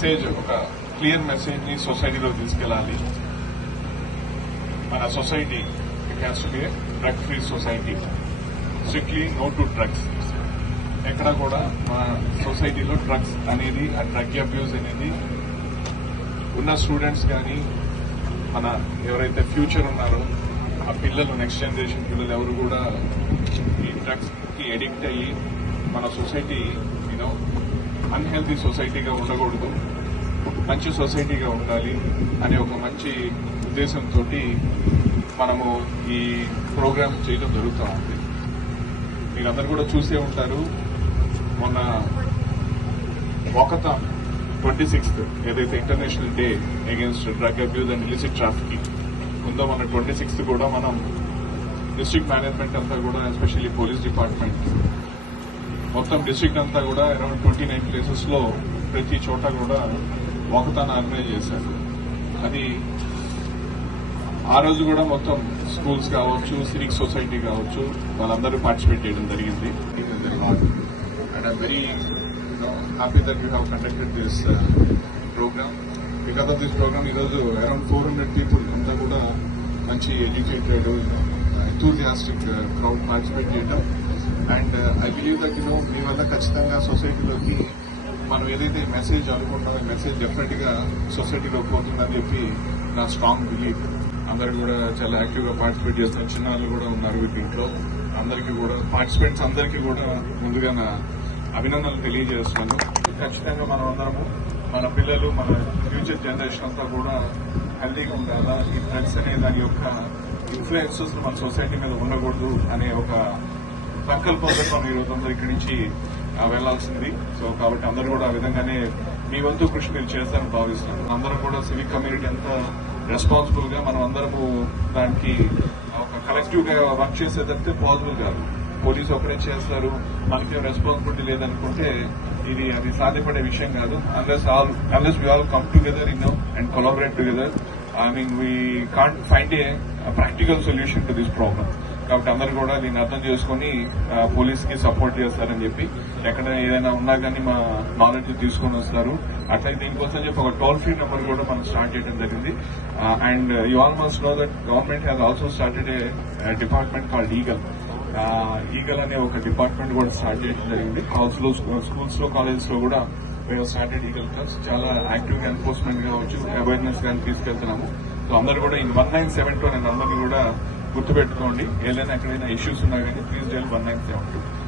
Message ఒక clear మెసేజ్ని సొసైటీలో తీసుకెళ్ళాలి. మన society it has to be drug free society strictly no to drugs ఎక్కడ కూడా మన సొసైటీలో డ్రగ్స్ అనేది ఆ డ్రగ్ అబ్యూస్ అనేది ఉన్న స్టూడెంట్స్ కానీ మన ఎవరైతే ఫ్యూచర్ ఉన్నారో ఆ పిల్లలు నెక్స్ట్ జనరేషన్ పిల్లలు ఎవరు కూడా ఈ డ్రగ్స్కి ఎడిక్ట్ అయ్యి మన సొసైటీ యూనో అన్హెల్తీ సొసైటీగా ఉండకూడదు. మంచి సొసైటీగా ఉండాలి అనే ఒక మంచి ఉద్దేశంతో మనము ఈ ప్రోగ్రామ్ చేయడం జరుగుతూ ఉంది. మీరందరూ కూడా చూసే ఉంటారు. మొన్న ఒకత ట్వంటీ సిక్స్త్ ఏదైతే international day against drug abuse and illicit trafficking ఉందో మన ట్వంటీ సిక్స్త్ కూడా మనం డిస్ట్రిక్ట్ మేనేజ్మెంట్ అంతా కూడా ఎస్పెషల్లీ పోలీస్ డిపార్ట్మెంట్ మొత్తం డిస్ట్రిక్ట్ అంతా కూడా అరౌండ్ ట్వంటీ నైన్ ప్లేసెస్లో ప్రతి చోట కూడా వాకథాన్ ఆర్గనైజ్ చేశారు. అది ఆ రోజు కూడా మొత్తం స్కూల్స్ కావచ్చు సివిక్ సొసైటీ కావచ్చు వాళ్ళందరూ పార్టిసిపేట్ చేయడం జరిగింది. And I very happy that you have conducted this program because of this program ఈరోజు అరౌండ్ ఫోర్ హండ్రెడ్ పీపుల్ అంతా కూడా మంచి ఎడ్యుకేటెడ్ ఎంతూజియాస్టిక్ క్రౌడ్ పార్టిసిపేట్ చేయడం and I believe that you know మీ వల్ల ఖచ్చితంగా సొసైటీలోకి మనం ఏదైతే మెసేజ్ అనుకుంటామో మెసేజ్ డెఫినెట్గా సొసైటీలోకి పోతుందని చెప్పి నా స్ట్రాంగ్ బిలీఫ్ అందరు కూడా చాలా యాక్టివ్గా పార్టిసిపేట్ చేస్తున్న చిన్న వాళ్ళు కూడా ఉన్నారు దీంట్లో అందరికీ కూడా పార్టిసిపెంట్స్ అందరికీ కూడా ముందుగా నా అభినందనలు తెలియజేస్తున్నాను. ఖచ్చితంగా మనం అందరము మన పిల్లలు మన ఫ్యూచర్ జనరేషన్ అంతా కూడా హెల్తీగా ఉండాలా? ఈ డ్రగ్స్ అనే దాని యొక్క ఇన్ఫ్లుయెన్సెస్ మన సొసైటీ మీద ఉండకూడదు అనే ఒక సంకల్పంతో మనం ఈ రోజు అందరూ ఇక్కడి నుంచి వెళ్ళాల్సింది సో కాబట్టి అందరూ కూడా ఆ విధంగానే మీ వంతు కృషి మీరు చేస్తారని భావిస్తున్నాను. అందరం కూడా సివిక్ కమ్యూనిటీ అంతా రెస్పాన్సిబుల్గా మనం అందరము దానికి ఒక కలెక్టివ్గా వర్క్ చేసేదంటే పాసిబుల్ కాదు. పోలీసు ఒకరే చేస్తారు. మనకి రెస్పాన్సిబిలిటీ లేదనుకుంటే ఇది అది సాధ్యపడే విషయం కాదు. Unless all unless we all come together in and collaborate together I mean we can't find a practical solution to this problem కాబట్టి అందరూ కూడా దీన్ని అర్థం చేసుకుని పోలీస్కి సపోర్ట్ చేస్తారని చెప్పి ఎక్కడ ఏదైనా ఉన్నా కానీ మా నాలెడ్జ్ తీసుకొని వస్తారు. అట్లా దీనికోసం చెప్పి ఒక టోల్ ఫ్రీ నెంబర్ కూడా మనం స్టార్ట్ చేయడం జరిగింది. And you all must know that government has also started a department called Eagle Eagle అనే ఒక డిపార్ట్మెంట్ కూడా స్టార్ట్ చేయడం జరిగింది. హౌస్లో స్కూల్స్లో కాలేజెస్లో కూడా మేము స్టార్టెడ్ ఈగల్ క్లాస్ చాలా యాక్టివ్గా ఎన్ఫోర్స్మెంట్ కావచ్చు అవేర్నెస్ కానీ తీసుకెళ్తున్నాము. సో అందరూ కూడా ఈ వన్ నైన్ సెవెన్ టూ అనే నంబర్ని కూడా గుర్తుపెట్టుకోండి. ఏదైనా ఎక్కడైనా ఇష్యూస్ ఉన్నా కానీ please dial one nine seven two